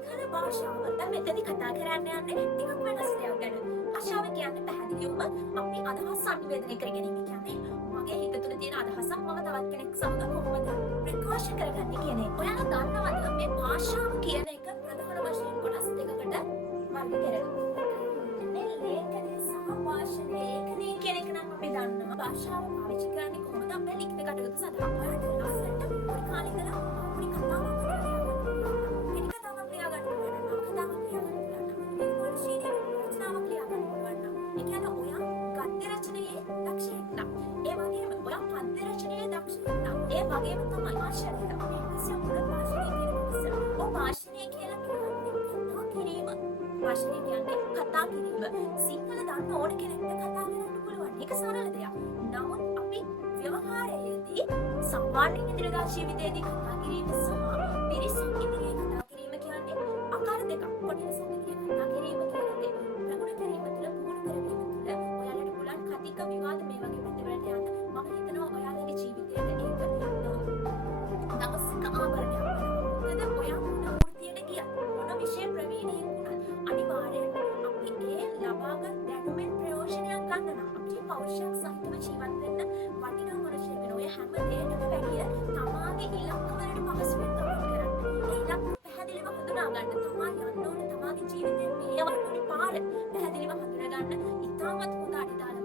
සිංහල භාෂාව දැන් මෙතනදී කතා කරන්න යන්නේ ටිකක් වෙනස් දෙයක් ගැන. භාෂාව කියන්නේ පැහැදිලිවම අපි අදහස් සංවේදනය කර ගැනීම කියන්නේ මගේ හිත තුළ තියෙන අදහසක් මම තවත් කෙනෙක් සමග කොහොමද ප්‍රකාශ කරගන්නේ කියන එක. ඔයාලා දන්නවද මේ භාෂාව කියන එක ප්‍රධාන වශයෙන් කොටස් දෙකකට වර්ග කරනවා. මේ ලේඛනය සහ වාචන ලේඛනය කියන එක නම් අපි දන්නවා. භාෂාව පාවිච්චි කරන්නේ කොහොමද අපේ ලිඛිත කටයුතු සඳහා. ඔයාලට ලස්සනට පොඩි කාලේ ඉඳලා පොඩි කතාවක් ඒ වගේම තමයි වාචනය. අපි ඉස්සෙල්ලා මුල වාචනය කියන කොටස. ඔය වාචනය කියලා කියන්නේ කතා කිරීම. වාචනය කියන්නේ කතා කිරීම. සිංහල දන්න ඕන කෙනෙක්ට කතා කරන්න පුළුවන්. ඒක සරල දෙයක්. නමුත් අපි ව්‍යවහාරයේදී සම්මානීය ඉදිරියදා ජීවිතයේදී කතා කිරීම සහ පිරිසක් ඉදිරියේ කතා කිරීම කියන්නේ ආකාර දෙකක්. කොටසක් ඉදිරියේ කතා කිරීම කියන්නේ ප්‍රගුණ කිරීම තුළ පුහුණු කිරීම තුළ ඔයාලට පුළුවන් කතික විවාද මේ වගේ පැතිවලට යන්න. මම හිතනවා ඔයාලගේ ජීවිතයේ ආවරණයක් වෙනවා. ඔයා මොන වෘත්තියට ගියත් මොන විෂය ප්‍රවීණයෙක් වුණත් අනිවාර්යෙන් අපි ඒ ලබාගත් දැනුමෙන් ප්‍රයෝජනයක් ගන්න නම් අපේ පෞරුෂයක් සහිතව ජීවත් වෙන්න වටිනා මනුෂ්‍යෙක් වෙන. ඔය හැම දෙයකටම වැඩිය තමාගේ ඉලක්කවලට පහසුවෙන් ගමන් කරන්න. ඒ ඉලක්ක පැහැදිලිව හඳුනා ගන්න. තමා යන්න ඕන තමාගේ ජීවිතේ පියවර වලින් පාර පැහැදිලිව හඳුනා ගන්න. ඉතාමත් හොඳ අනිදාන